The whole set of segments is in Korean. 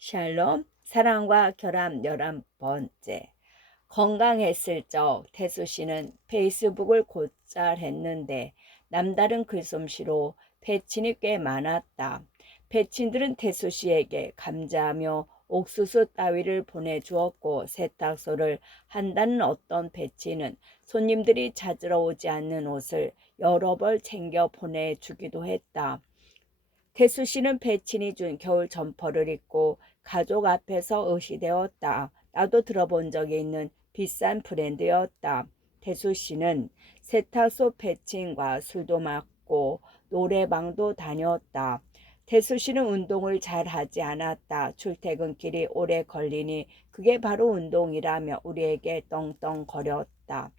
샬롬, 사랑과 결함 11번째. 건강했을 적 태수 씨는 페이스북을 곧잘 했는데 남다른 글솜씨로 패친이 꽤 많았다. 패친들은 태수 씨에게 감자며 옥수수 따위를 보내주었고 세탁소를 한다는 어떤 패친은 손님들이 찾으러 오지 않는 옷을 여러 벌 챙겨 보내주기도 했다. 태수 씨는 배친이 준 겨울 점퍼를 입고 가족 앞에서 의시되었다. 나도 들어본 적이 있는 비싼 브랜드였다. 태수 씨는 세탁소 배친과 술도 마고 노래방도 다녔다. 태수 씨는 운동을 잘 하지 않았다. 출퇴근길이 오래 걸리니 그게 바로 운동이라며 우리에게 떵떵거렸다.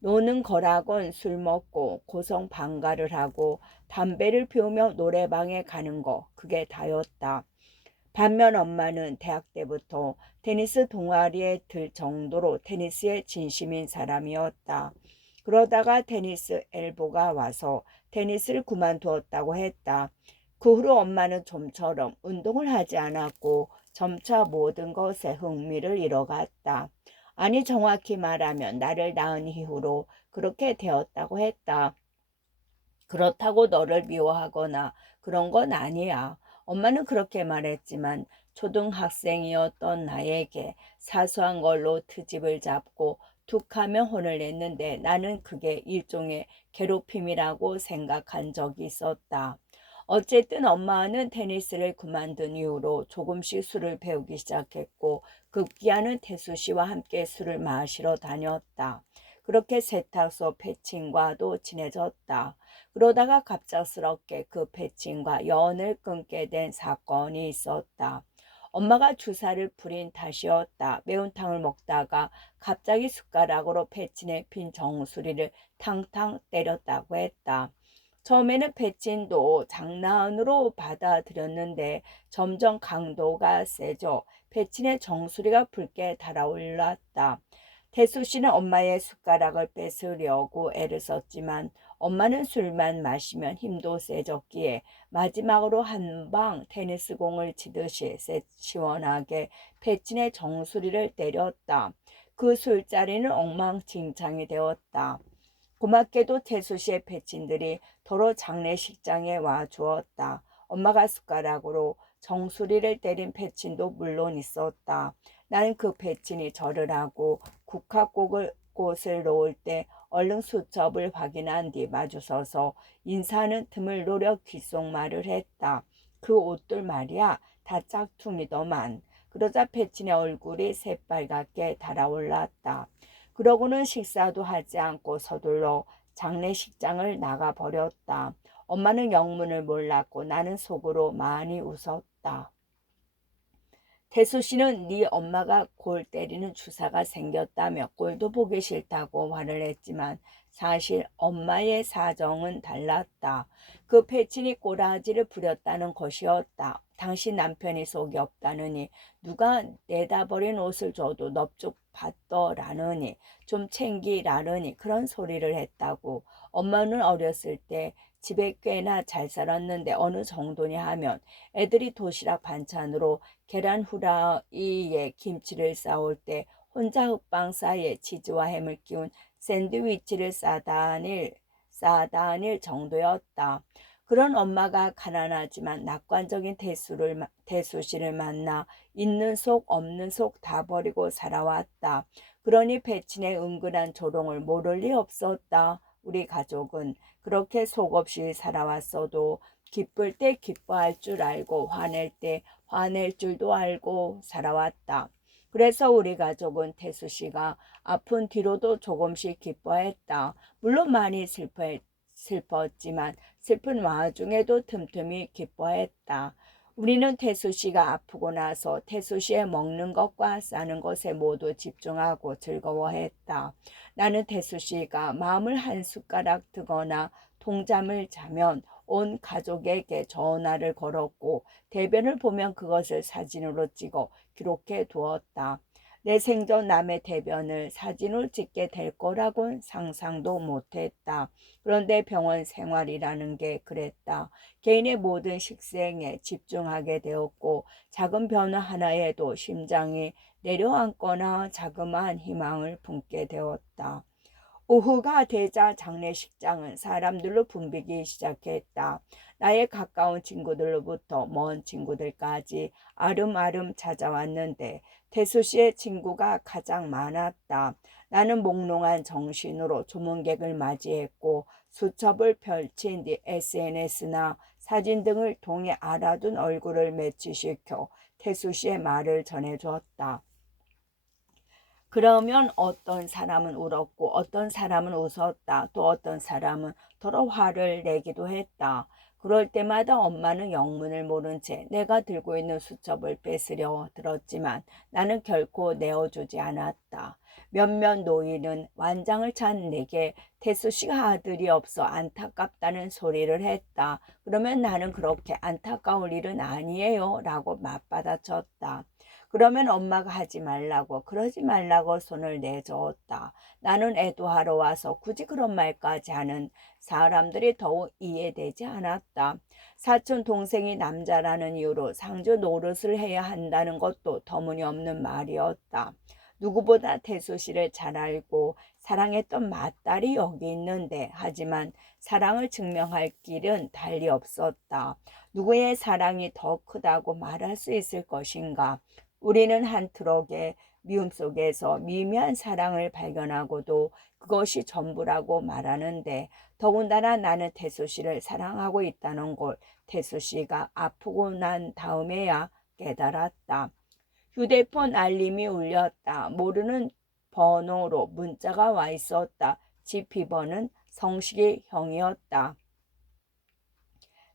노는 거라곤 술 먹고 고성 방가를 하고 담배를 피우며 노래방에 가는 거 그게 다였다. 반면 엄마는 대학 때부터 테니스 동아리에 들 정도로 테니스에 진심인 사람이었다. 그러다가 테니스 엘보가 와서 테니스를 그만두었다고 했다. 그 후로 엄마는 좀처럼 운동을 하지 않았고 점차 모든 것에 흥미를 잃어갔다. 아니 정확히 말하면 나를 낳은 이후로 그렇게 되었다고 했다. 그렇다고 너를 미워하거나 그런 건 아니야. 엄마는 그렇게 말했지만 초등학생이었던 나에게 사소한 걸로 트집을 잡고 툭하면 혼을 냈는데 나는 그게 일종의 괴롭힘이라고 생각한 적이 있었다. 어쨌든 엄마는 테니스를 그만둔 이후로 조금씩 술을 배우기 시작했고 급기야는 태수 씨와 함께 술을 마시러 다녔다. 그렇게 세탁소 패친과도 친해졌다. 그러다가 갑작스럽게 그 패친과 연을 끊게 된 사건이 있었다. 엄마가 주사를 부린 탓이었다. 매운탕을 먹다가 갑자기 숟가락으로 패친의 빈 정수리를 탕탕 때렸다고 했다. 처음에는 패친도 장난으로 받아들였는데 점점 강도가 세져 패친의 정수리가 붉게 달아올랐다. 태수 씨는 엄마의 숟가락을 뺏으려고 애를 썼지만 엄마는 술만 마시면 힘도 세졌기에 마지막으로 한 방 테니스 공을 치듯이 시원하게 패친의 정수리를 때렸다. 그 술자리는 엉망진창이 되었다. 고맙게도 태수 씨의 패친들이 도로 장례식장에 와 주었다. 엄마가 숟가락으로 정수리를 때린 패친도 물론 있었다. 나는 그 패친이 절을 하고 국화꽃을 놓을 때 얼른 수첩을 확인한 뒤 마주서서 인사하는 틈을 노려 귓속말을 했다. 그 옷들 말이야 다 짝퉁이더만. 그러자 패친의 얼굴이 새빨갛게 달아올랐다. 그러고는 식사도 하지 않고 서둘러 장례식장을 나가버렸다. 엄마는 영문을 몰랐고 나는 속으로 많이 웃었다. 태수 씨는 네 엄마가 골 때리는 주사가 생겼다며 꼴도 보기 싫다고 화를 했지만 사실 엄마의 사정은 달랐다. 그 패친이 꼬라지를 부렸다는 것이었다. 당신 남편이 속이 없다느니 누가 내다버린 옷을 줘도 넙죽 받더라느니 좀 챙기라느니 그런 소리를 했다고. 엄마는 어렸을 때 집에 꽤나 잘 살았는데 어느 정도냐 하면 애들이 도시락 반찬으로 계란 후라이에 김치를 싸올 때 혼자 흙방 사이에 치즈와 햄을 끼운 샌드위치를 싸다닐 정도였다. 그런 엄마가 가난하지만 낙관적인 태수 씨를 만나 있는 속 없는 속 다 버리고 살아왔다. 그러니 배친의 은근한 조롱을 모를 리 없었다. 우리 가족은 그렇게 속없이 살아왔어도 기쁠 때 기뻐할 줄 알고 화낼 때 화낼 줄도 알고 살아왔다. 그래서 우리 가족은 태수 씨가 아픈 뒤로도 조금씩 기뻐했다. 물론 많이 슬펐지만 슬픈 와중에도 틈틈이 기뻐했다. 우리는 태수 씨가 아프고 나서 태수 씨의 먹는 것과 싸는 것에 모두 집중하고 즐거워했다. 나는 태수 씨가 마음을 한 숟가락 뜨거나 통잠을 자면 온 가족에게 전화를 걸었고 대변을 보면 그것을 사진으로 찍어 기록해 두었다. 내 생전 남의 대변을 사진으로 찍게 될 거라곤 상상도 못했다. 그런데 병원 생활이라는 게 그랬다. 개인의 모든 식생에 집중하게 되었고 작은 변화 하나에도 심장이 내려앉거나 자그마한 희망을 품게 되었다. 오후가 되자 장례식장은 사람들로 붐비기 시작했다. 나의 가까운 친구들로부터 먼 친구들까지 아름아름 찾아왔는데 태수 씨의 친구가 가장 많았다. 나는 몽롱한 정신으로 조문객을 맞이했고 수첩을 펼친 뒤 SNS나 사진 등을 통해 알아둔 얼굴을 매치시켜 태수 씨의 말을 전해주었다. 그러면 어떤 사람은 울었고 어떤 사람은 웃었다. 또 어떤 사람은 더러 화를 내기도 했다. 그럴 때마다 엄마는 영문을 모른 채 내가 들고 있는 수첩을 뺏으려 들었지만 나는 결코 내어주지 않았다. 몇몇 노인은 완장을 찬 내게 태수 씨가 아들이 없어 안타깝다는 소리를 했다. 그러면 나는 그렇게 안타까울 일은 아니에요 라고 맞받아쳤다. 그러면 엄마가 하지 말라고 그러지 말라고 손을 내저었다. 나는 애도하러 와서 굳이 그런 말까지 하는 사람들이 더욱 이해되지 않았다. 사촌 동생이 남자라는 이유로 상주 노릇을 해야 한다는 것도 터무니없는 말이었다. 누구보다 태수 씨를 잘 알고 사랑했던 맏딸이 여기 있는데 하지만 사랑을 증명할 길은 달리 없었다. 누구의 사랑이 더 크다고 말할 수 있을 것인가? 우리는 한 트럭의 미움 속에서 미미한 사랑을 발견하고도 그것이 전부라고 말하는데 더군다나 나는 태수 씨를 사랑하고 있다는 걸 태수 씨가 아프고 난 다음에야 깨달았다. 휴대폰 알림이 울렸다. 모르는 번호로 문자가 와 있었다. 집 비번은 성식이 형이었다.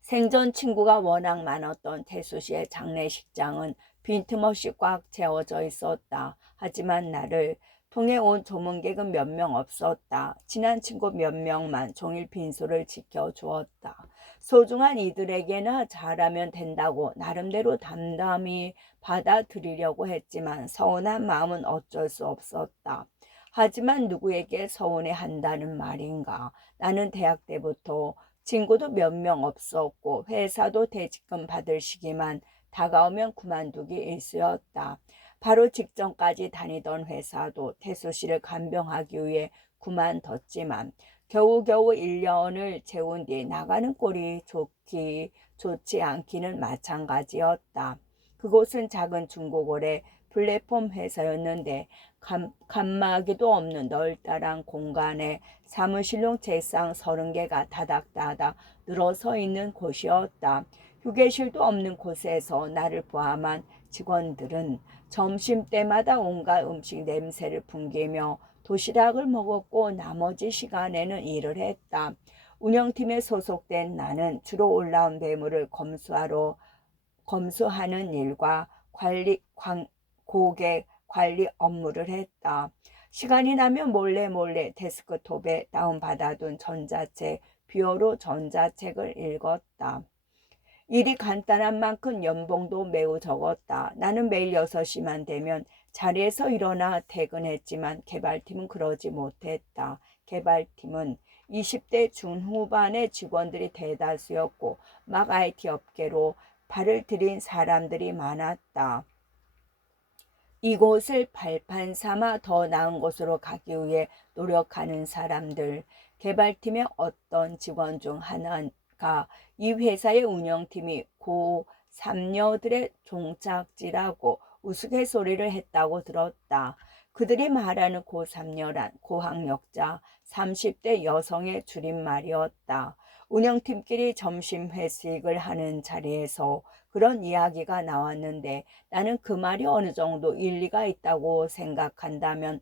생전 친구가 워낙 많았던 태수 씨의 장례식장은 빈틈없이 꽉 채워져 있었다. 하지만 나를 통해 온 조문객은 몇 명 없었다. 친한 친구 몇 명만 종일 빈소를 지켜주었다. 소중한 이들에게나 잘하면 된다고 나름대로 담담히 받아들이려고 했지만 서운한 마음은 어쩔 수 없었다. 하지만 누구에게 서운해 한다는 말인가? 나는 대학 때부터 친구도 몇 명 없었고 회사도 퇴직금 받을 시기만 다가오면 그만두기 일쑤였다. 바로 직전까지 다니던 회사도 태수 씨를 간병하기 위해 그만뒀지만 겨우겨우 1년을 채운 뒤 나가는 꼴이 좋지 않기는 마찬가지였다. 그곳은 작은 중고거래 플랫폼 회사였는데 칸막이도 없는 널따란 공간에 사무실용 책상 30개가 다닥다닥 늘어서 있는 곳이었다. 휴게실도 없는 곳에서 나를 포함한 직원들은 점심때마다 온갖 음식 냄새를 풍기며 도시락을 먹었고 나머지 시간에는 일을 했다. 운영팀에 소속된 나는 주로 올라온 매물을 검수하는 일과 고객 관리 업무를 했다. 시간이 나면 몰래 데스크톱에 다운받아둔 전자책, 뷰어로 전자책을 읽었다. 일이 간단한 만큼 연봉도 매우 적었다. 나는 매일 6시만 되면 자리에서 일어나 퇴근했지만 개발팀은 그러지 못했다. 개발팀은 20대 중후반의 직원들이 대다수였고 막 IT 업계로 발을 들인 사람들이 많았다. 이곳을 발판 삼아 더 나은 곳으로 가기 위해 노력하는 사람들, 개발팀의 어떤 직원 중 하나가 이 회사의 운영팀이 고3녀들의 종착지라고 우스갯소리를 했다고 들었다. 그들이 말하는 고3녀란 고학력자 30대 여성의 줄임말이었다. 운영팀끼리 점심 회식을 하는 자리에서 그런 이야기가 나왔는데 나는 그 말이 어느 정도 일리가 있다고 생각한다며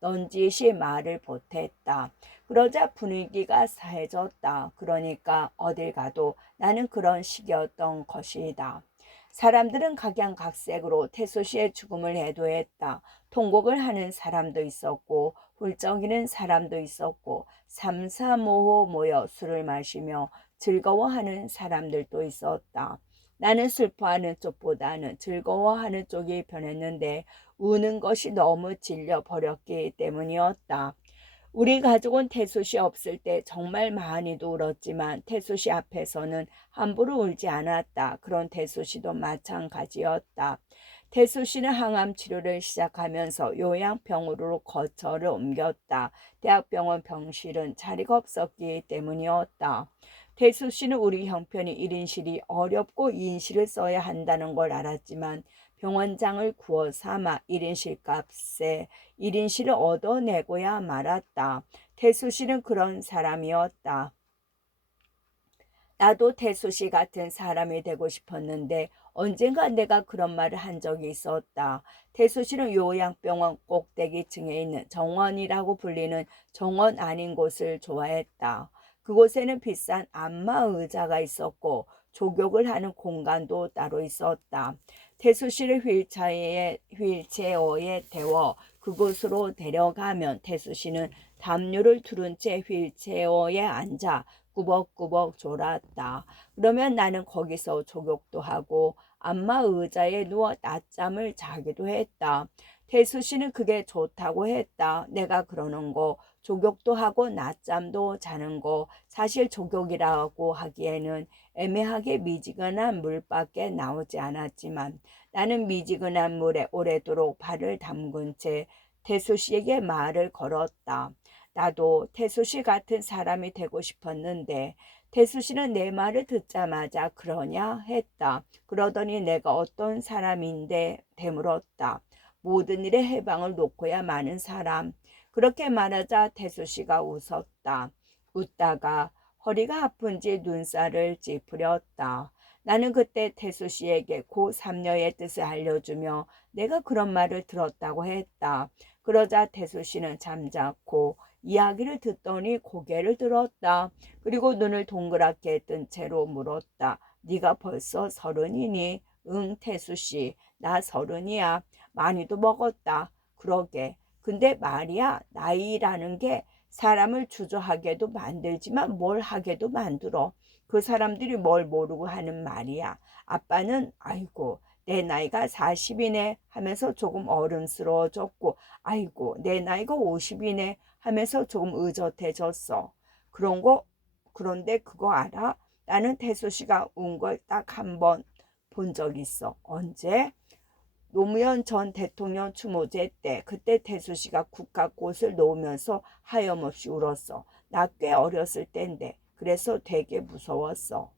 넌지시 말을 보탰다. 그러자 분위기가 싸해졌다. 그러니까 어딜 가도 나는 그런 식이었던 것이다. 사람들은 각양각색으로 태수 씨의 죽음을 애도했다. 통곡을 하는 사람도 있었고 훌쩍이는 사람도 있었고 삼삼오오 모여 술을 마시며 즐거워하는 사람들도 있었다. 나는 슬퍼하는 쪽보다는 즐거워하는 쪽이 변했는데 우는 것이 너무 질려 버렸기 때문이었다. 우리 가족은 태수씨 없을 때 정말 많이도 울었지만 태수씨 앞에서는 함부로 울지 않았다. 그런 태수씨도 마찬가지였다. 태수씨는 항암 치료를 시작하면서 요양병원으로 거처를 옮겼다. 대학병원 병실은 자리가 없었기 때문이었다. 태수씨는 우리 형편이 1인실이 어렵고 2인실을 써야 한다는 걸 알았지만 병원장을 구워 삼아 1인실 값에 1인실을 얻어내고야 말았다. 태수씨는 그런 사람이었다. 나도 태수씨 같은 사람이 되고 싶었는데 언젠가 내가 그런 말을 한 적이 있었다. 태수씨는 요양병원 꼭대기층에 있는 정원이라고 불리는 정원 아닌 곳을 좋아했다. 그곳에는 비싼 안마 의자가 있었고 족욕을 하는 공간도 따로 있었다. 태수씨를 휠체어에 태워 그곳으로 데려가면 태수씨는 담요를 두른 채 휠체어에 앉아 꾸벅꾸벅 졸았다. 그러면 나는 거기서 족욕도 하고 안마 의자에 누워 낮잠을 자기도 했다. 태수 씨는 그게 좋다고 했다. 내가 그러는 거, 족욕도 하고 낮잠도 자는 거, 사실 족욕이라고 하기에는 애매하게 미지근한 물밖에 나오지 않았지만 나는 미지근한 물에 오래도록 발을 담근 채 태수 씨에게 말을 걸었다. 나도 태수 씨 같은 사람이 되고 싶었는데 태수 씨는 내 말을 듣자마자 그러냐 했다. 그러더니 내가 어떤 사람인데 되물었다. 모든 일에 해방을 놓고야 마는 사람. 그렇게 말하자 태수 씨가 웃었다. 웃다가 허리가 아픈지 눈살을 찌푸렸다. 나는 그때 태수 씨에게 고 삼녀의 뜻을 알려주며 내가 그런 말을 들었다고 했다. 그러자 태수 씨는 잠자코 이야기를 듣더니 고개를 들었다. 그리고 눈을 동그랗게 뜬 채로 물었다. 네가 벌써 30이니? 응, 태수씨. 나 30이야. 많이도 먹었다. 그러게. 근데 말이야, 나이라는 게 사람을 주저하게도 만들지만 뭘 하게도 만들어. 그 사람들이 뭘 모르고 하는 말이야. 아빠는 아이고 내 나이가 40이네 하면서 조금 어른스러워졌고 아이고 내 나이가 50이네 하면서 조금 의젓해졌어. 그런데 그거 알아? 나는 태수 씨가 운 걸 딱 한 번 본 적 있어. 언제? 노무현 전 대통령 추모제 때 그때 태수 씨가 국가꽃을 놓으면서 하염없이 울었어. 나 꽤 어렸을 땐데 그래서 되게 무서웠어.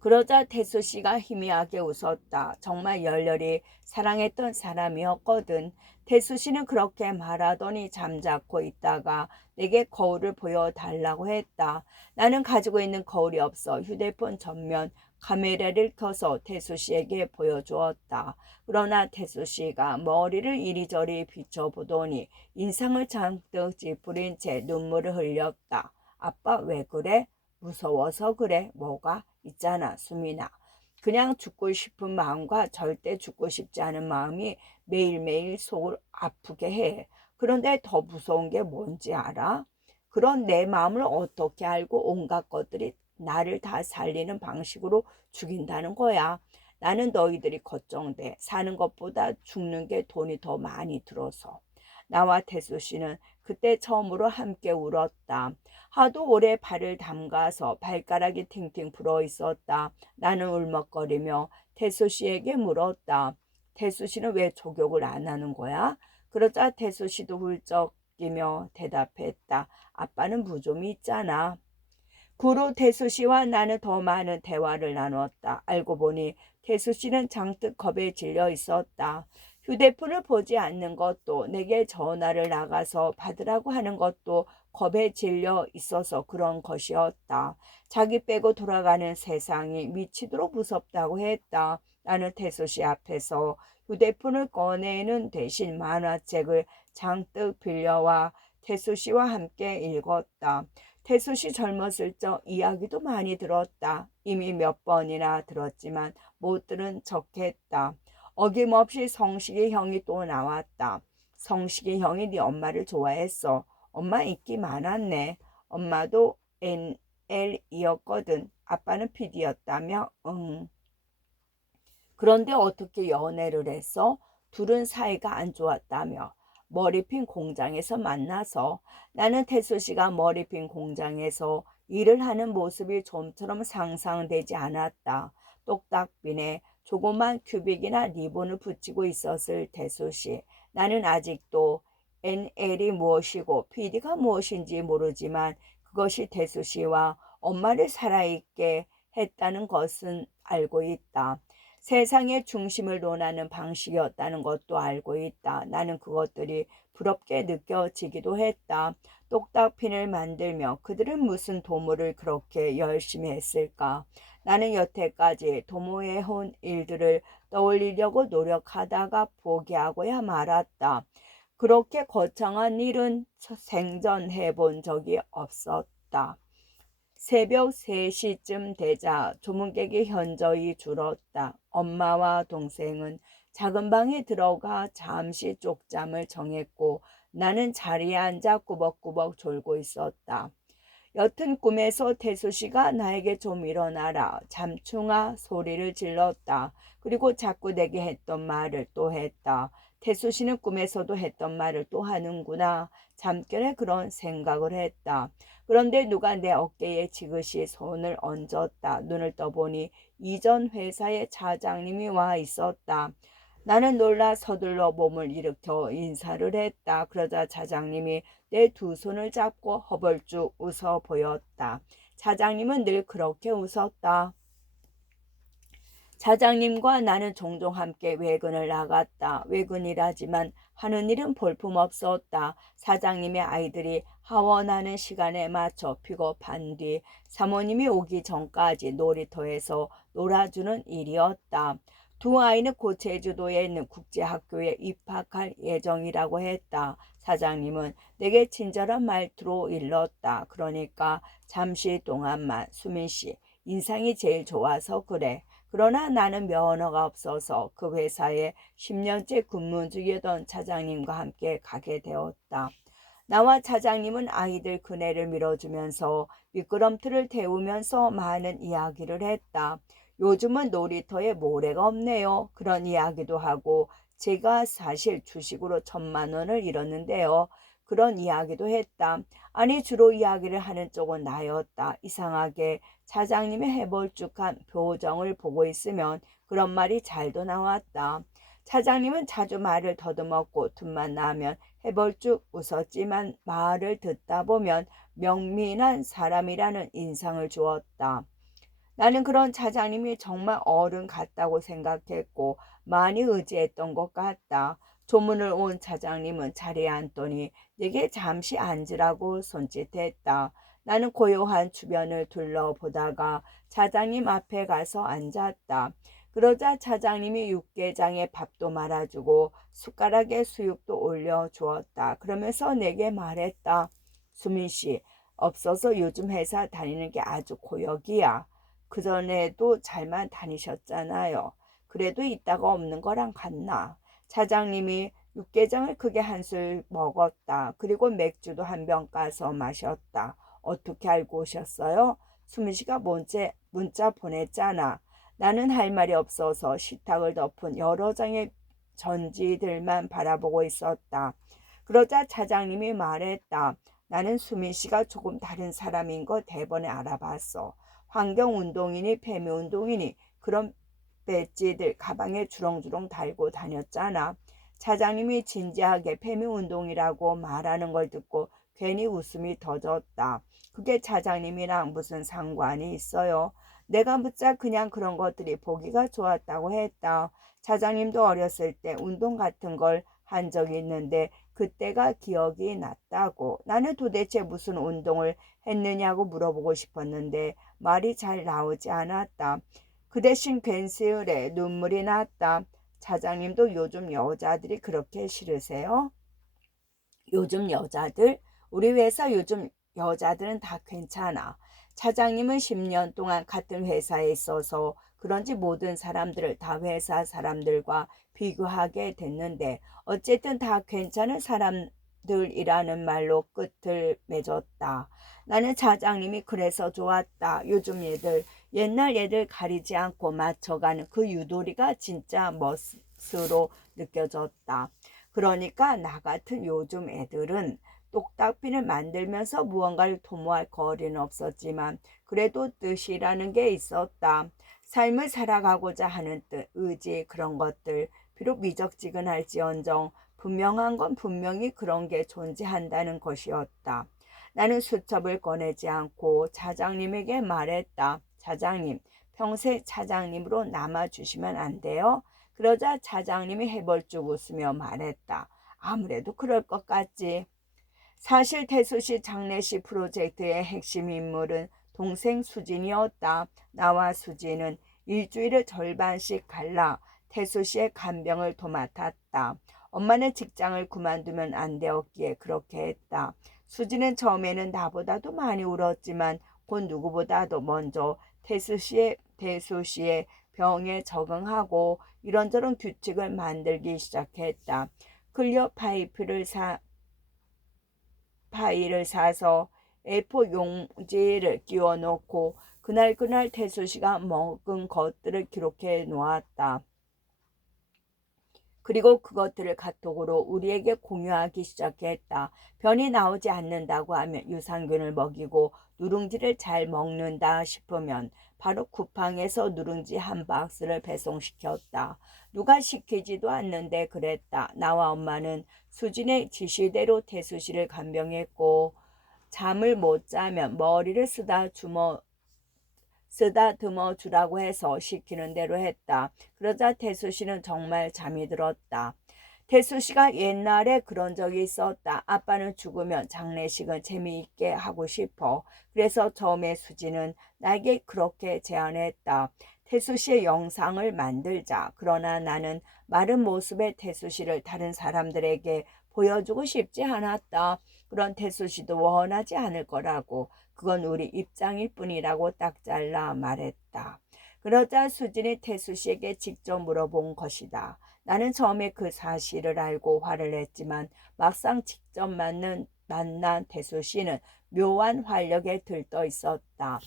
그러자 태수 씨가 희미하게 웃었다. 정말 열렬히 사랑했던 사람이었거든. 태수 씨는 그렇게 말하더니 잠자코 있다가 내게 거울을 보여달라고 했다. 나는 가지고 있는 거울이 없어 휴대폰 전면 카메라를 켜서 태수 씨에게 보여주었다. 그러나 태수 씨가 머리를 이리저리 비춰보더니 인상을 잔뜩 찌푸린 채 눈물을 흘렸다. 아빠 왜 그래? 무서워서 그래. 뭐가? 있잖아, 수민아. 그냥 죽고 싶은 마음과 절대 죽고 싶지 않은 마음이 매일매일 속을 아프게 해. 그런데 더 무서운 게 뭔지 알아? 그런 내 마음을 어떻게 알고 온갖 것들이 나를 다 살리는 방식으로 죽인다는 거야. 나는 너희들이 걱정돼. 사는 것보다 죽는 게 돈이 더 많이 들어서. 나와 태수 씨는 그때 처음으로 함께 울었다. 하도 오래 발을 담가서 발가락이 팅팅 불어 있었다. 나는 울먹거리며 태수 씨에게 물었다. 태수 씨는 왜 족욕을 안 하는 거야? 그러자 태수 씨도 훌쩍 끼며 대답했다. 아빠는 무좀이 있잖아. 그 후로 태수 씨와 나는 더 많은 대화를 나누었다. 알고 보니 태수 씨는 장뜩 겁에 질려 있었다. 휴대폰을 보지 않는 것도 내게 전화를 나가서 받으라고 하는 것도 겁에 질려 있어서 그런 것이었다. 자기 빼고 돌아가는 세상이 미치도록 무섭다고 했다. 나는 태수 씨 앞에서 휴대폰을 꺼내는 대신 만화책을 장뜩 빌려와 태수 씨와 함께 읽었다. 태수 씨 젊었을 적 이야기도 많이 들었다. 이미 몇 번이나 들었지만 못 들은 척했다. 어김없이 성식이 형이 또 나왔다. 성식이 형이 네 엄마를 좋아했어. 엄마 인기 많았네. 엄마도 NL이었거든. 아빠는 PD였다며? 응. 그런데 어떻게 연애를 했어? 둘은 사이가 안 좋았다며. 머리핀 공장에서 만나서. 나는 태수 씨가 머리핀 공장에서 일을 하는 모습이 좀처럼 상상되지 않았다. 똑딱빈에 조그만 큐빅이나 리본을 붙이고 있었을 태수 씨. 나는 아직도 NL이 무엇이고 PD가 무엇인지 모르지만 그것이 태수 씨와 엄마를 살아있게 했다는 것은 알고 있다. 세상의 중심을 논하는 방식이었다는 것도 알고 있다. 나는 그것들이 부럽게 느껴지기도 했다. 똑딱핀을 만들며 그들은 무슨 도모를 그렇게 열심히 했을까? 나는 여태까지 도모해온 일들을 떠올리려고 노력하다가 포기하고야 말았다. 그렇게 거창한 일은 생전해 본 적이 없었다. 새벽 3시쯤 되자 조문객이 현저히 줄었다. 엄마와 동생은 작은 방에 들어가 잠시 쪽잠을 정했고 나는 자리에 앉아 꾸벅꾸벅 졸고 있었다. 여튼 꿈에서 태수 씨가 나에게 좀 일어나라, 잠충아 소리를 질렀다. 그리고 자꾸 내게 했던 말을 또 했다. 태수 씨는 꿈에서도 했던 말을 또 하는구나. 잠결에 그런 생각을 했다. 그런데 누가 내 어깨에 지그시 손을 얹었다. 눈을 떠보니 이전 회사의 차장님이 와 있었다. 나는 놀라 서둘러 몸을 일으켜 인사를 했다. 그러자 차장님이 내 두 손을 잡고 허벌쭉 웃어 보였다. 차장님은 늘 그렇게 웃었다. 차장님과 나는 종종 함께 외근을 나갔다. 외근이라지만 하는 일은 볼품없었다. 사장님의 아이들이 하원하는 시간에 맞춰 픽업한 뒤 사모님이 오기 전까지 놀이터에서 놀아주는 일이었다. 두 아이는 곧 제주도에 있는 국제학교에 입학할 예정이라고 했다. 사장님은 내게 친절한 말투로 일렀다. 그러니까 잠시 동안만 수민 씨 인상이 제일 좋아서 그래. 그러나 나는 면허가 없어서 그 회사에 10년째 근무 중이던 차장님과 함께 가게 되었다. 나와 차장님은 아이들 그네를 밀어주면서 미끄럼틀을 태우면서 많은 이야기를 했다. 요즘은 놀이터에 모래가 없네요. 그런 이야기도 하고 제가 사실 주식으로 1,000만 원을 잃었는데요. 그런 이야기도 했다. 아니 주로 이야기를 하는 쪽은 나였다. 이상하게 차장님의 해벌쭉한 표정을 보고 있으면 그런 말이 잘도 나왔다. 차장님은 자주 말을 더듬었고 틈만 나면 해벌쭉 웃었지만 말을 듣다 보면 명민한 사람이라는 인상을 주었다. 나는 그런 차장님이 정말 어른 같다고 생각했고 많이 의지했던 것 같다. 조문을 온 차장님은 자리에 앉더니 내게 잠시 앉으라고 손짓했다. 나는 고요한 주변을 둘러보다가 차장님 앞에 가서 앉았다. 그러자 차장님이 육개장에 밥도 말아주고 숟가락에 수육도 올려주었다. 그러면서 내게 말했다. 수민 씨, 없어서 요즘 회사 다니는 게 아주 고역이야. 그전에도 잘만 다니셨잖아요. 그래도 있다가 없는 거랑 같나. 차장님이 육개장을 크게 한술 먹었다. 그리고 맥주도 한 병 까서 마셨다. 어떻게 알고 오셨어요? 수민 씨가 문자 보냈잖아. 나는 할 말이 없어서 식탁을 덮은 여러 장의 전지들만 바라보고 있었다. 그러자 차장님이 말했다. 나는 수민 씨가 조금 다른 사람인 거 대번에 알아봤어. 환경운동이니 폐묘운동이니 그런 배지들 가방에 주렁주렁 달고 다녔잖아. 차장님이 진지하게 폐묘운동이라고 말하는 걸 듣고 괜히 웃음이 터졌다. 그게 차장님이랑 무슨 상관이 있어요? 내가 묻자 그냥 그런 것들이 보기가 좋았다고 했다. 차장님도 어렸을 때 운동 같은 걸 한 적이 있는데 그때가 기억이 났다고. 나는 도대체 무슨 운동을 했느냐고 물어보고 싶었는데 말이 잘 나오지 않았다. 그 대신 괜스레 눈물이 났다. 차장님도 요즘 여자들이 그렇게 싫으세요? 요즘 여자들? 우리 회사 요즘 여자들은 다 괜찮아. 차장님은 10년 동안 같은 회사에 있어서 그런지 모든 사람들을 다 회사 사람들과 비교하게 됐는데 어쨌든 다 괜찮은 사람 들이라는 말로 끝을 맺었다. 나는 차장님이 그래서 좋았다. 요즘 얘들, 옛날 얘들 가리지 않고 맞춰가는 그 유도리가 진짜 멋으로 느껴졌다. 그러니까 나 같은 요즘 애들은 똑딱핀을 만들면서 무언가를 도모할 거리는 없었지만 그래도 뜻이라는 게 있었다. 삶을 살아가고자 하는 뜻, 의지, 그런 것들, 비록 미적지근할지언정 분명한 건 분명히 그런 게 존재한다는 것이었다. 나는 수첩을 꺼내지 않고 차장님에게 말했다. 차장님, 평생 차장님으로 남아주시면 안 돼요? 그러자 차장님이 해벌쭉 웃으며 말했다. 아무래도 그럴 것 같지. 사실 태수씨 장례식 프로젝트의 핵심 인물은 동생 수진이었다. 나와 수진은 일주일을 절반씩 갈라 태수씨의 간병을 도맡았다. 엄마는 직장을 그만두면 안 되었기에 그렇게 했다. 수진은 처음에는 나보다도 많이 울었지만 곧 누구보다도 먼저 태수씨의 병에 적응하고 이런저런 규칙을 만들기 시작했다. 클리어 파일을 사서 A4 용지를 끼워 넣고 그날 태수씨가 먹은 것들을 기록해 놓았다. 그리고 그것들을 카톡으로 우리에게 공유하기 시작했다. 변이 나오지 않는다고 하면 유산균을 먹이고 누룽지를 잘 먹는다 싶으면 바로 쿠팡에서 누룽지 한 박스를 배송시켰다. 누가 시키지도 않는데 그랬다. 나와 엄마는 수진의 지시대로 태수씨를 간병했고 잠을 못 자면 머리를 쓰다듬어 주라고 해서 시키는 대로 했다. 그러자 태수 씨는 정말 잠이 들었다. 태수 씨가 옛날에 그런 적이 있었다. 아빠는 죽으면 장례식은 재미있게 하고 싶어. 그래서 처음에 수지는 나에게 그렇게 제안했다. 태수 씨의 영상을 만들자. 그러나 나는 마른 모습의 태수 씨를 다른 사람들에게 보여주고 싶지 않았다. 그런 태수 씨도 원하지 않을 거라고. 그건 우리 입장일 뿐이라고 딱 잘라 말했다. 그러자 수진이 태수 씨에게 직접 물어본 것이다. 나는 처음에 그 사실을 알고 화를 냈지만 막상 직접 만난 태수 씨는 묘한 활력에 들떠 있었다.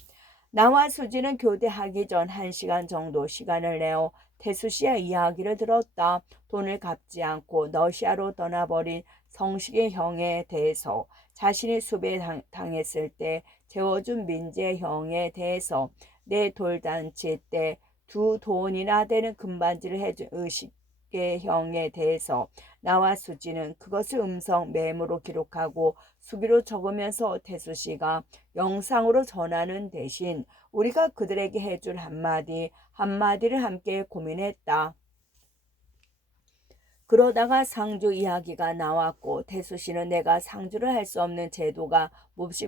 나와 수지는 교대하기 전 1시간 정도 시간을 내어 태수 씨의 이야기를 들었다. 돈을 갚지 않고 러시아로 떠나버린 성식의 형에 대해서, 자신이 수배당했을 때 재워준 민재 형에 대해서, 내 돌잔치 때 2돈이나 되는 금반지를 해준 의식의 형에 대해서 나와 수지는 그것을 음성 메모로 기록하고 수기로 적으면서 태수 씨가 영상으로 전하는 대신 우리가 그들에게 해줄 한마디를 함께 고민했다. 그러다가 상주 이야기가 나왔고 태수 씨는 내가 상주를 할 수 없는 제도가 몹시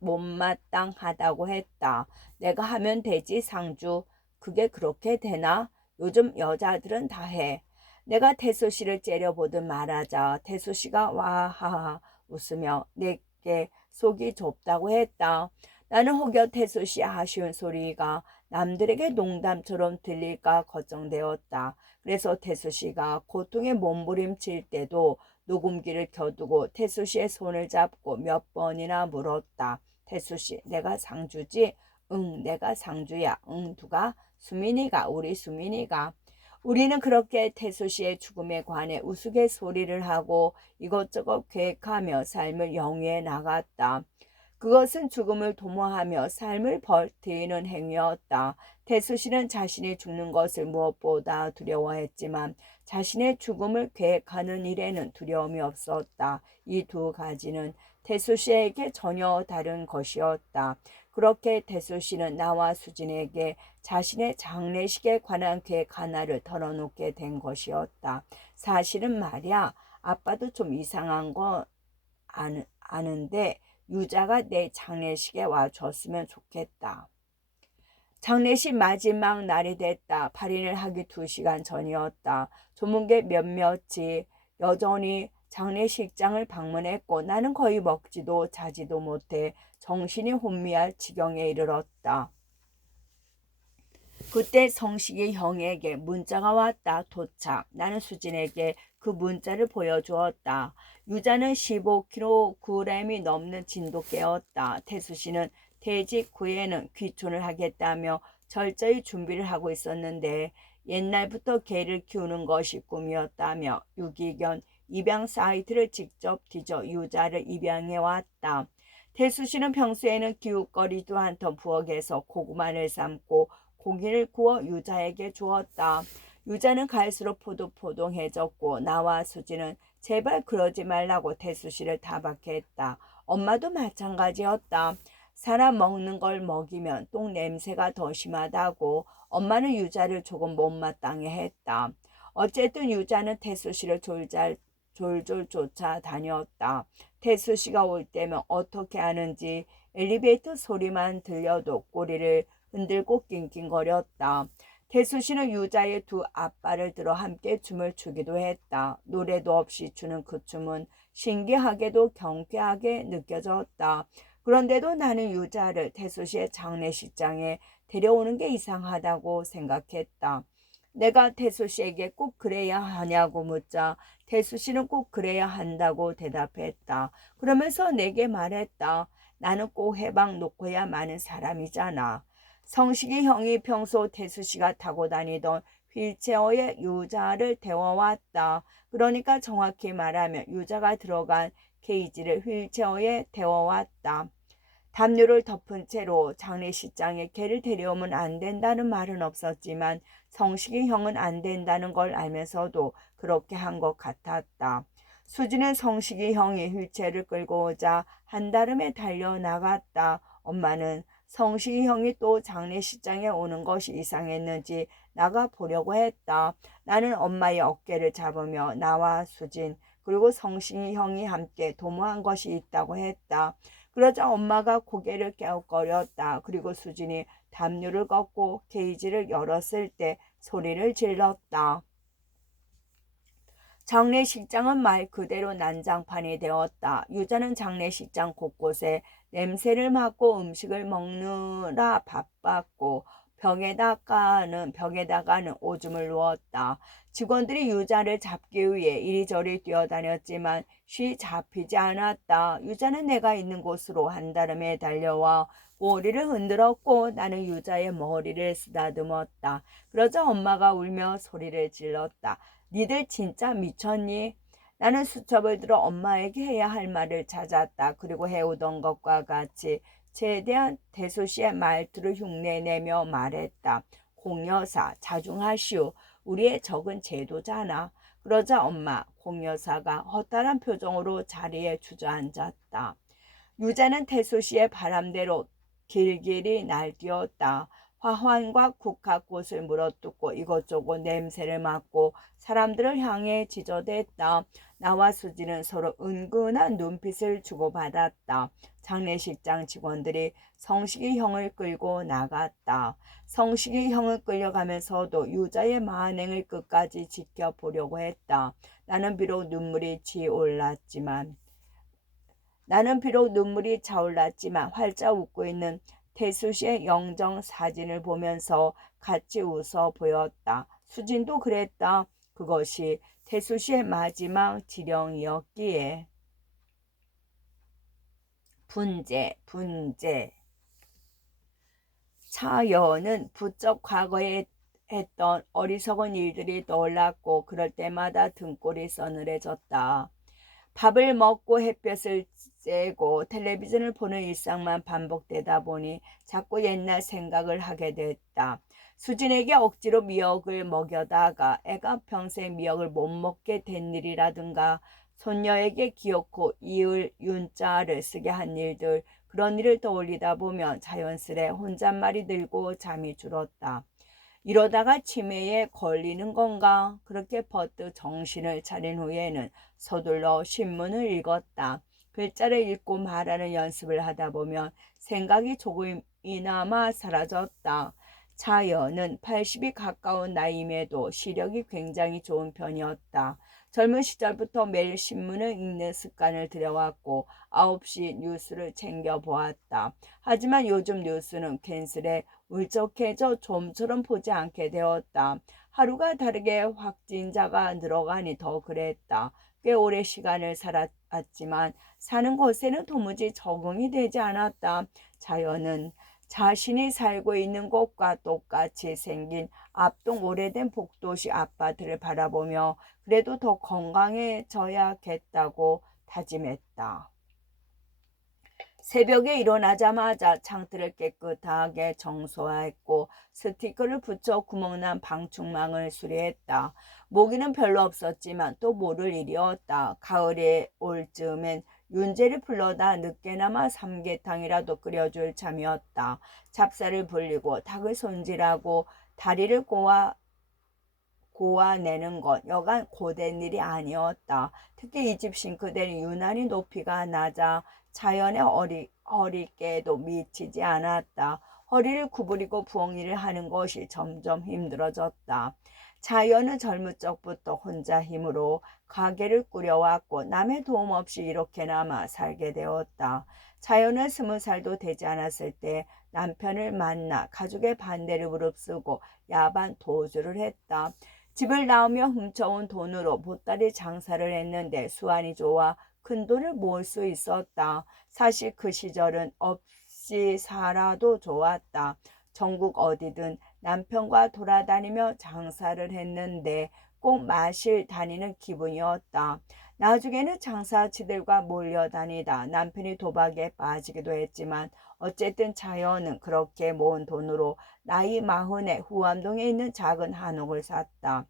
못마땅하다고 했다. 내가 하면 되지 상주. 그게 그렇게 되나? 요즘 여자들은 다 해. 내가 태수 씨를 째려보듯 말하자 태수 씨가 와하하 웃으며 내게 속이 좁다고 했다. 나는 혹여 태수 씨의 아쉬운 소리가 남들에게 농담처럼 들릴까 걱정되었다. 그래서 태수 씨가 고통에 몸부림칠 때도 녹음기를 켜두고 태수 씨의 손을 잡고 몇 번이나 물었다. 태수 씨, 내가 상주지? 응, 내가 상주야. 응, 누가? 수민이가, 우리 수민이가. 우리는 그렇게 태수 씨의 죽음에 관해 우스갯소리를 하고 이것저것 계획하며 삶을 영위해 나갔다. 그것은 죽음을 도모하며 삶을 버티는 행위였다. 태수 씨는 자신이 죽는 것을 무엇보다 두려워했지만 자신의 죽음을 계획하는 일에는 두려움이 없었다. 이 두 가지는 태수 씨에게 전혀 다른 것이었다. 그렇게 태수 씨는 나와 수진에게 자신의 장례식에 관한 계획 하나를 털어놓게 된 것이었다. 사실은 말이야, 아빠도 좀 이상한 거 아는데 유자가 내 장례식에 와줬으면 좋겠다. 장례식 마지막 날이 됐다. 발인을 하기 2시간 전이었다. 조문객 몇몇이 여전히 장례식장을 방문했고 나는 거의 먹지도 자지도 못해 정신이 혼미할 지경에 이르렀다. 그때 성식이 형에게 문자가 왔다. 도착. 나는 수진에게 그 문자를 보여주었다. 유자는 15kg이 넘는 진돗개였다. 태수 씨는 퇴직 후에는 귀촌을 하겠다며 철저히 준비를 하고 있었는데 옛날부터 개를 키우는 것이 꿈이었다며 유기견 입양 사이트를 직접 뒤져 유자를 입양해 왔다. 태수 씨는 평소에는 기웃거리도 않던 부엌에서 고구마를 삶고 고기를 구워 유자에게 주었다. 유자는 갈수록 포동포동해졌고 나와 수지는 제발 그러지 말라고 태수 씨를 타박했다. 엄마도 마찬가지였다. 사람 먹는 걸 먹이면 똥 냄새가 더 심하다고 엄마는 유자를 조금 못마땅해 했다. 어쨌든 유자는 태수 씨를 졸졸 쫓아다녔다. 태수 씨가 올 때면 어떻게 하는지 엘리베이터 소리만 들려도 꼬리를 흔들고 낑낑거렸다. 태수 씨는 유자의 두 앞발을 들어 함께 춤을 추기도 했다. 노래도 없이 추는 그 춤은 신기하게도 경쾌하게 느껴졌다. 그런데도 나는 유자를 태수 씨의 장례식장에 데려오는 게 이상하다고 생각했다. 내가 태수 씨에게 꼭 그래야 하냐고 묻자 태수 씨는 꼭 그래야 한다고 대답했다. 그러면서 내게 말했다. 나는 꼭 해방 놓고야 마는 사람이잖아. 성식이 형이 평소 태수 씨가 타고 다니던 휠체어에 유자를 태워왔다. 그러니까 정확히 말하면 유자가 들어간 케이지를 휠체어에 태워왔다. 담요를 덮은 채로 장례식장에 개를 데려오면 안 된다는 말은 없었지만 성식이 형은 안 된다는 걸 알면서도 그렇게 한 것 같았다. 수지는 성식이 형이 휠체어를 끌고 오자 한달음에 달려나갔다. 엄마는 성식이 형이 또 장례식장에 오는 것이 이상했는지 나가 보려고 했다. 나는 엄마의 어깨를 잡으며 나와 수진 그리고 성식이 형이 함께 도모한 것이 있다고 했다. 그러자 엄마가 고개를 갸웃거렸다. 그리고 수진이 담요를 걷고 케이지를 열었을 때 소리를 질렀다. 장례식장은 말 그대로 난장판이 되었다. 유자는 장례식장 곳곳에 냄새를 맡고 음식을 먹느라 바빴고 벽에다가는 오줌을 누웠다. 직원들이 유자를 잡기 위해 이리저리 뛰어다녔지만 쉬 잡히지 않았다. 유자는 내가 있는 곳으로 한달음에 달려와 꼬리를 흔들었고 나는 유자의 머리를 쓰다듬었다. 그러자 엄마가 울며 소리를 질렀다. 니들 진짜 미쳤니? 나는 수첩을 들어 엄마에게 해야 할 말을 찾았다. 그리고 해오던 것과 같이 최대한 태수 씨의 말투를 흉내내며 말했다. 공여사 자중하시오. 우리의 적은 제도잖아. 그러자 엄마 공여사가 허탈한 표정으로 자리에 주저앉았다. 유자는 태수 씨의 바람대로 길길이 날뛰었다. 화환과 국화꽃을 물어뜯고 이것저것 냄새를 맡고 사람들을 향해 지저댔다. 나와 수지는 서로 은근한 눈빛을 주고받았다. 장례식장 직원들이 성식이 형을 끌고 나갔다. 성식이 형을 끌려가면서도 유자의 만행을 끝까지 지켜보려고 했다. 나는 비록 눈물이 차올랐지만 활짝 웃고 있는 태수 씨의 영정 사진을 보면서 같이 웃어 보였다. 수진도 그랬다. 그것이 태수 씨의 마지막 지령이었기에. 분재. 차여는 부쩍 과거에 했던 어리석은 일들이 떠올랐고 그럴 때마다 등골이 서늘해졌다. 밥을 먹고 햇볕을 쬐고 텔레비전을 보는 일상만 반복되다 보니 자꾸 옛날 생각을 하게 됐다. 수진에게 억지로 미역을 먹여다가 애가 평생 미역을 못 먹게 된 일이라든가 손녀에게 기어코 이을 윤자를 쓰게 한 일들 그런 일을 떠올리다 보면 자연스레 혼잣말이 들고 잠이 줄었다. 이러다가 치매에 걸리는 건가? 그렇게 버뜩 정신을 차린 후에는 서둘러 신문을 읽었다. 글자를 읽고 말하는 연습을 하다 보면 생각이 조금이나마 사라졌다. 자연은 80이 가까운 나이임에도 시력이 굉장히 좋은 편이었다. 젊은 시절부터 매일 신문을 읽는 습관을 들여왔고 9시 뉴스를 챙겨보았다. 하지만 요즘 뉴스는 괜스레 울적해져 좀처럼 보지 않게 되었다. 하루가 다르게 확진자가 늘어가니 더 그랬다. 꽤 오래 시간을 살았지만 사는 곳에는 도무지 적응이 되지 않았다. 자연은 자신이 살고 있는 곳과 똑같이 생긴 앞동 오래된 복도시 아파트를 바라보며 그래도 더 건강해져야겠다고 다짐했다. 새벽에 일어나자마자 창틀을 깨끗하게 청소했고 스티커를 붙여 구멍난 방충망을 수리했다. 모기는 별로 없었지만 또 모를 일이었다. 가을에 올 즈음엔 윤재를 불러다 늦게나마 삼계탕이라도 끓여줄 참이었다. 찹쌀을 불리고 닭을 손질하고 다리를 고아내는 것 여간 고된 일이 아니었다. 특히 이 집 싱크대는 유난히 높이가 낮아 자연의 허리께도 미치지 않았다. 허리를 구부리고 부엌일을 하는 것이 점점 힘들어졌다. 자연은 젊은 적부터 혼자 힘으로 가게를 꾸려왔고 남의 도움 없이 이렇게나마 살게 되었다. 자연은 20살도 되지 않았을 때 남편을 만나 가족의 반대를 무릅쓰고 야반 도주를 했다. 집을 나오며 훔쳐온 돈으로 보따리 장사를 했는데 수완이 좋아 큰 돈을 모을 수 있었다. 사실 그 시절은 없이 살아도 좋았다. 전국 어디든 남편과 돌아다니며 장사를 했는데 꼭 마실 다니는 기분이었다. 나중에는 장사치들과 몰려다니다 남편이 도박에 빠지기도 했지만 어쨌든 자연은 그렇게 모은 돈으로 나이 40에 후암동에 있는 작은 한옥을 샀다.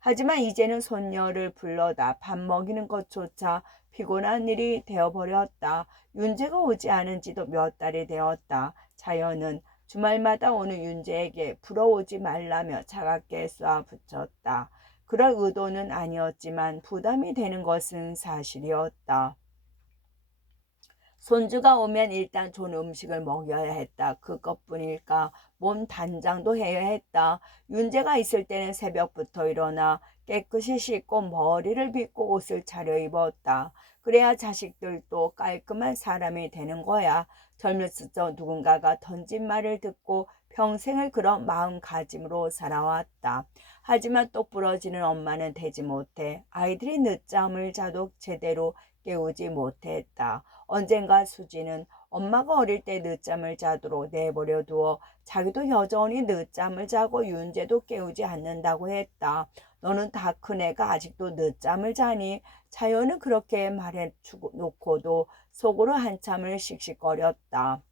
하지만 이제는 손녀를 불러다 밥 먹이는 것조차 피곤한 일이 되어버렸다. 윤재가 오지 않은 지도 몇 달이 되었다. 자연은 주말마다 오는 윤재에게 불어오지 말라며 차갑게 쏴붙였다. 그럴 의도는 아니었지만 부담이 되는 것은 사실이었다. 손주가 오면 일단 좋은 음식을 먹여야 했다. 그것뿐일까? 몸 단장도 해야 했다. 윤재가 있을 때는 새벽부터 일어나 깨끗이 씻고 머리를 빗고 옷을 차려입었다. 그래야 자식들도 깔끔한 사람이 되는 거야. 젊었을 적 누군가가 던진 말을 듣고 평생을 그런 마음가짐으로 살아왔다. 하지만 똑부러지는 엄마는 되지 못해 아이들이 늦잠을 자도 제대로 깨우지 못했다. 언젠가 수지는 엄마가 어릴 때 늦잠을 자도록 내버려 두어 자기도 여전히 늦잠을 자고 윤재도 깨우지 않는다고 했다. 너는 다 큰애가 아직도 늦잠을 자니? 자연은 그렇게 말해 놓고도 속으로 한참을 씩씩거렸다.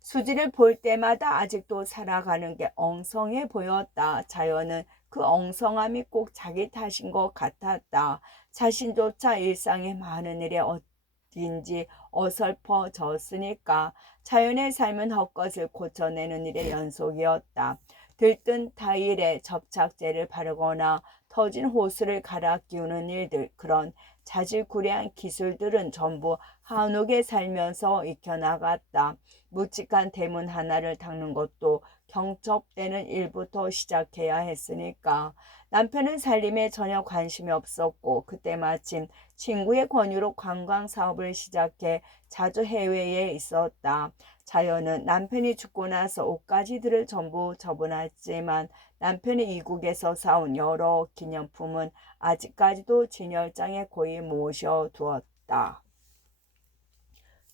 수지를 볼 때마다 아직도 살아가는 게 엉성해 보였다. 자연은 그 엉성함이 꼭 자기 탓인 것 같았다. 자신조차 일상의 많은 일에 어딘지 어설퍼졌으니까 자연의 삶은 헛것을 고쳐내는 일의 연속이었다. 들뜬 타일에 접착제를 바르거나 터진 호스를 갈아 끼우는 일들, 그런 자질구레한 기술들은 전부 한옥에 살면서 익혀나갔다. 묵직한 대문 하나를 닦는 것도 경첩되는 일부터 시작해야 했으니까. 남편은 살림에 전혀 관심이 없었고 그때 마침 친구의 권유로 관광 사업을 시작해 자주 해외에 있었다. 자연은 남편이 죽고 나서 옷가지들을 전부 처분했지만 남편이 이국에서 사온 여러 기념품은 아직까지도 진열장에 고이 모셔두었다.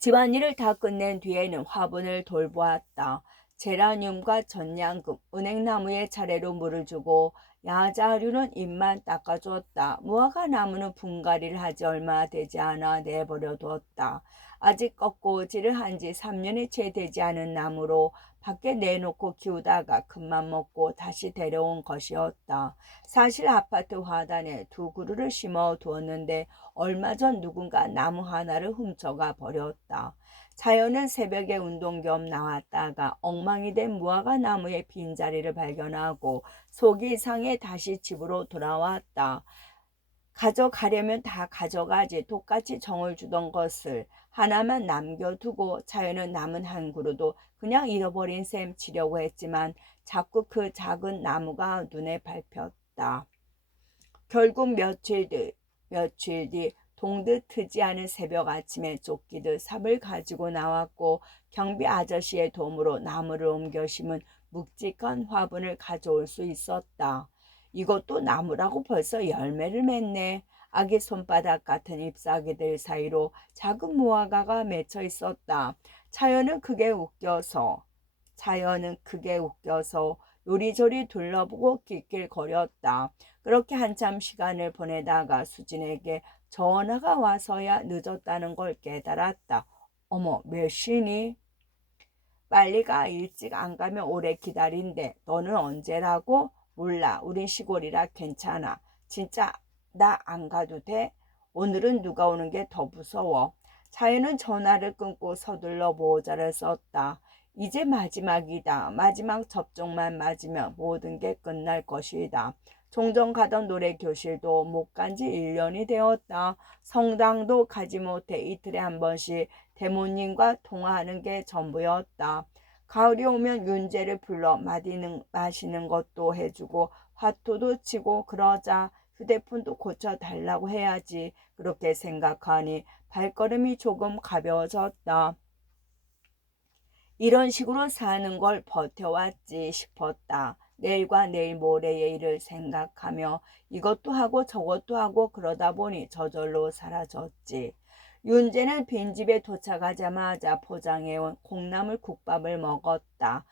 집안일을 다 끝낸 뒤에는 화분을 돌보았다. 제라늄과 전냥금, 은행나무에 차례로 물을 주고 야자류는 잎만 닦아주었다. 무화과 나무는 분갈이를 하지 얼마 되지 않아 내버려 두었다. 아직 꺾고지를 한 지 3년이 채 되지 않은 나무로 밖에 내놓고 키우다가 큰맘 먹고 다시 데려온 것이었다. 사실 아파트 화단에 2그루를 심어 두었는데 얼마 전 누군가 나무 하나를 훔쳐가 버렸다. 자연은 새벽에 운동 겸 나왔다가 엉망이 된 무화과 나무의 빈자리를 발견하고 속이 상해 다시 집으로 돌아왔다. 가져가려면 다 가져가지 똑같이 정을 주던 것을 하나만 남겨두고 자연은 남은 한 그루도 그냥 잃어버린 셈 치려고 했지만 자꾸 그 작은 나무가 눈에 밟혔다. 결국 며칠 뒤 동듯 트지 않은 새벽 아침에 쫓기듯 삽을 가지고 나왔고 경비 아저씨의 도움으로 나무를 옮겨 심은 묵직한 화분을 가져올 수 있었다. 이것도 나무라고 벌써 열매를 맺네. 아기 손바닥 같은 잎사귀들 사이로 작은 무화과가 맺혀 있었다. 차연은 크게 웃겨서 요리조리 둘러보고 낄낄거렸다. 그렇게 한참 시간을 보내다가 수진에게 전화가 와서야 늦었다는 걸 깨달았다. 어머, 몇 시니? 빨리 가. 일찍 안 가면 오래 기다린대. 너는 언제라고? 몰라. 우린 시골이라 괜찮아. 진짜 나 안 가도 돼? 오늘은 누가 오는 게 더 무서워. 차이는 전화를 끊고 서둘러 모자를 썼다. 이제 마지막이다. 마지막 접종만 맞으면 모든 게 끝날 것이다. 종종 가던 노래 교실도 못 간 지 1년이 되었다. 성당도 가지 못해 이틀에 한 번씩 대모님과 통화하는 게 전부였다. 가을이 오면 윤재를 불러 마시는 것도 해주고 화투도 치고 그러자. 휴대폰도 고쳐달라고 해야지. 그렇게 생각하니 발걸음이 조금 가벼워졌다. 이런 식으로 사는 걸 버텨왔지 싶었다. 내일과 내일 모레의 일을 생각하며 이것도 하고 저것도 하고 그러다 보니 저절로 사라졌지. 윤재는 빈집에 도착하자마자 포장해온 콩나물 국밥을 먹었다.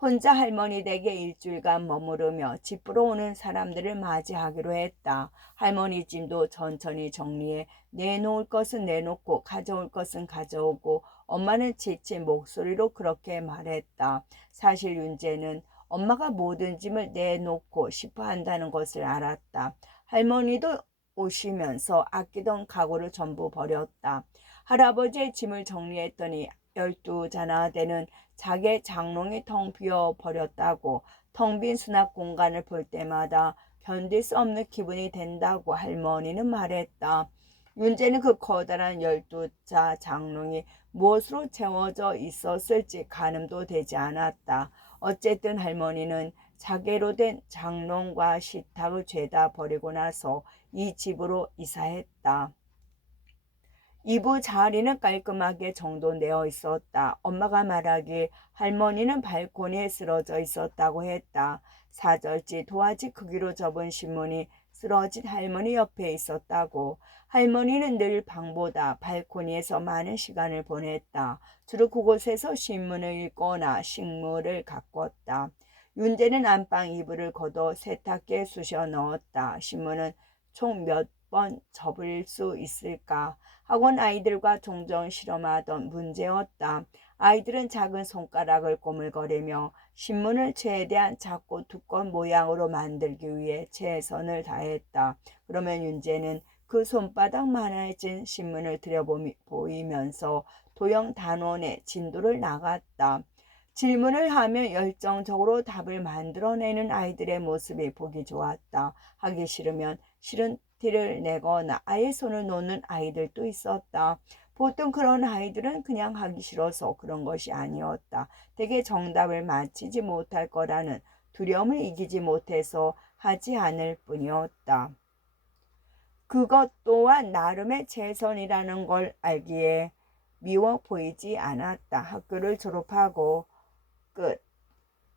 혼자 할머니 댁에 일주일간 머무르며 집으로 오는 사람들을 맞이하기로 했다. 할머니 짐도 천천히 정리해 내놓을 것은 내놓고 가져올 것은 가져오고 엄마는 지친 목소리로 그렇게 말했다. 사실 윤재는 엄마가 모든 짐을 내놓고 싶어 한다는 것을 알았다. 할머니도 오시면서 아끼던 가구를 전부 버렸다. 할아버지의 짐을 정리했더니 12자나 되는 자개 장롱이 텅 비어 버렸다고. 텅 빈 수납 공간을 볼 때마다 견딜 수 없는 기분이 된다고 할머니는 말했다. 윤재는 그 커다란 12자 장롱이 무엇으로 채워져 있었을지 가늠도 되지 않았다. 어쨌든 할머니는 자개로 된 장롱과 식탁을 죄다 버리고 나서 이 집으로 이사했다. 이부 자리는 깔끔하게 정돈되어 있었다. 엄마가 말하길 할머니는 발코니에 쓰러져 있었다고 했다. 사절지 도화지 크기로 접은 신문이 쓰러진 할머니 옆에 있었다고. 할머니는 늘 방보다 발코니에서 많은 시간을 보냈다. 주로 그곳에서 신문을 읽거나 식물을 가꿨다. 윤재는 안방 이불을 걷어 세탁기에 쑤셔 넣었다. 신문은 총 몇 번 접을 수 있을까? 학원 아이들과 종종 실험하던 문제였다. 아이들은 작은 손가락을 꼬물거리며 신문을 최대한 작고 두꺼운 모양으로 만들기 위해 최선을 다했다. 그러면 윤재는 그 손바닥만해진 신문을 들여보이면서 도형 단원의 진도를 나갔다. 질문을 하며 열정적으로 답을 만들어내는 아이들의 모습이 보기 좋았다. 하기 싫으면 싫은 티를 내거나 아예 손을 놓는 아이들도 있었다. 보통 그런 아이들은 그냥 하기 싫어서 그런 것이 아니었다. 대개 정답을 맞히지 못할 거라는 두려움을 이기지 못해서 하지 않을 뿐이었다. 그것 또한 나름의 최선이라는 걸 알기에 미워 보이지 않았다. 학교를 졸업하고 끝.